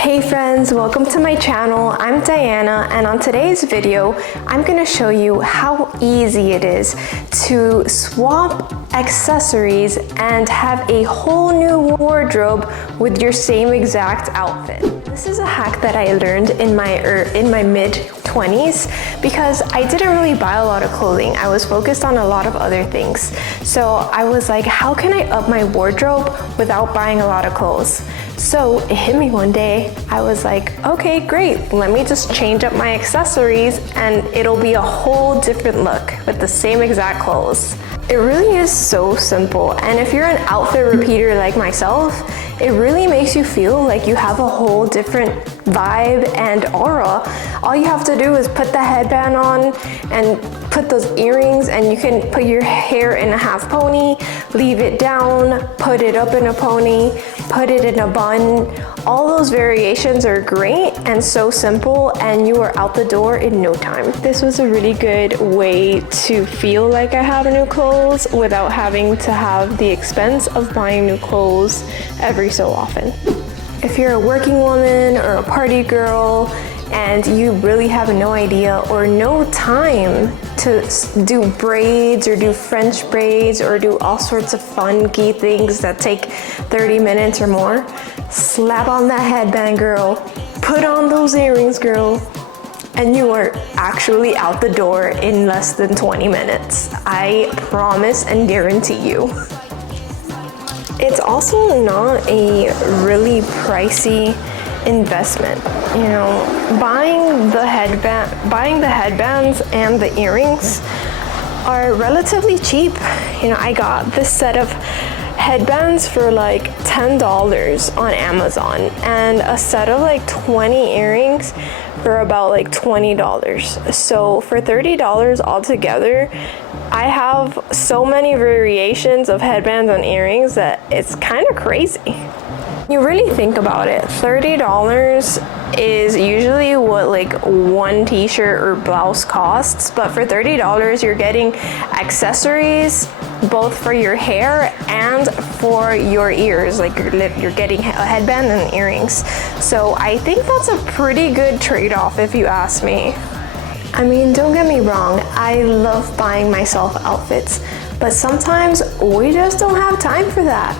Hey friends, welcome to my channel. I'm Diana, and on today's video, I'm gonna show you how easy it is to swap accessories and have a whole new wardrobe with your same exact outfit. This is a hack that I learned in my mid-20s because I didn't really buy a lot of clothing. I was focused on a lot of other things. So I was like, how can I up my wardrobe without buying a lot of clothes? So it hit me one day. I was like, okay, great. Let me just change up my accessories and it'll be a whole different look with the same exact clothes. It really is so simple. And if you're an outfit repeater like myself, it really makes you feel like you have a whole different vibe and aura. All you have to do is put the headband on and put those earrings, and you can put your hair in a half pony, leave it down, put it up in a pony, put it in a bun. All those variations are great and so simple, and you are out the door in no time. This was a really good way to feel like I have new clothes without having to have the expense of buying new clothes every so often. If you're a working woman or a party girl and you really have no idea or no time to do braids or do French braids or do all sorts of funky things that take 30 minutes or more, slap on that headband, girl, put on those earrings, girl, and you are actually out the door in less than 20 minutes. I promise and guarantee you. It's also not a really pricey investment. You know, buying the headbands and the earrings are relatively cheap. You know, I got this set of headbands for like $10 on Amazon and a set of like 20 earrings for about like $20. So for $30 altogether, I have so many variations of headbands and earrings that it's kind of crazy. You really think about it, $30 is usually what like one t-shirt or blouse costs, but for $30 you're getting accessories both for your hair and for your ears. Like you're getting a headband and earrings. So I think that's a pretty good trade-off if you ask me. I mean, don't get me wrong, I love buying myself outfits, but sometimes we just don't have time for that.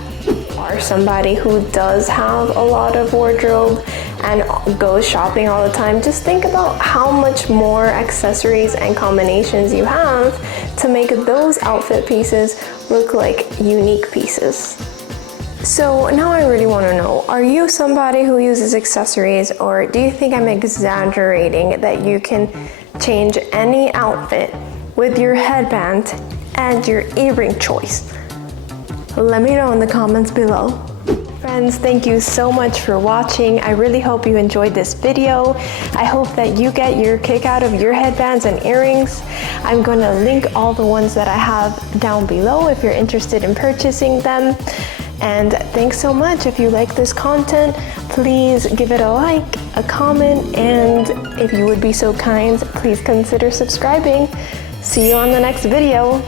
Or somebody who does have a lot of wardrobe and goes shopping all the time, just think about how much more accessories and combinations you have to make those outfit pieces look like unique pieces. So now I really want to know, are you somebody who uses accessories, or do you think I'm exaggerating that you can change any outfit with your headband and your earring choice? Let me know in the comments below. Friends, thank you so much for watching. I really hope you enjoyed this video. I hope that you get your kick out of your headbands and earrings. I'm going to link all the ones that I have down below if you're interested in purchasing them. And thanks so much. If you like this content, please give it a like, a comment, and if you would be so kind, please consider subscribing. See you on the next video.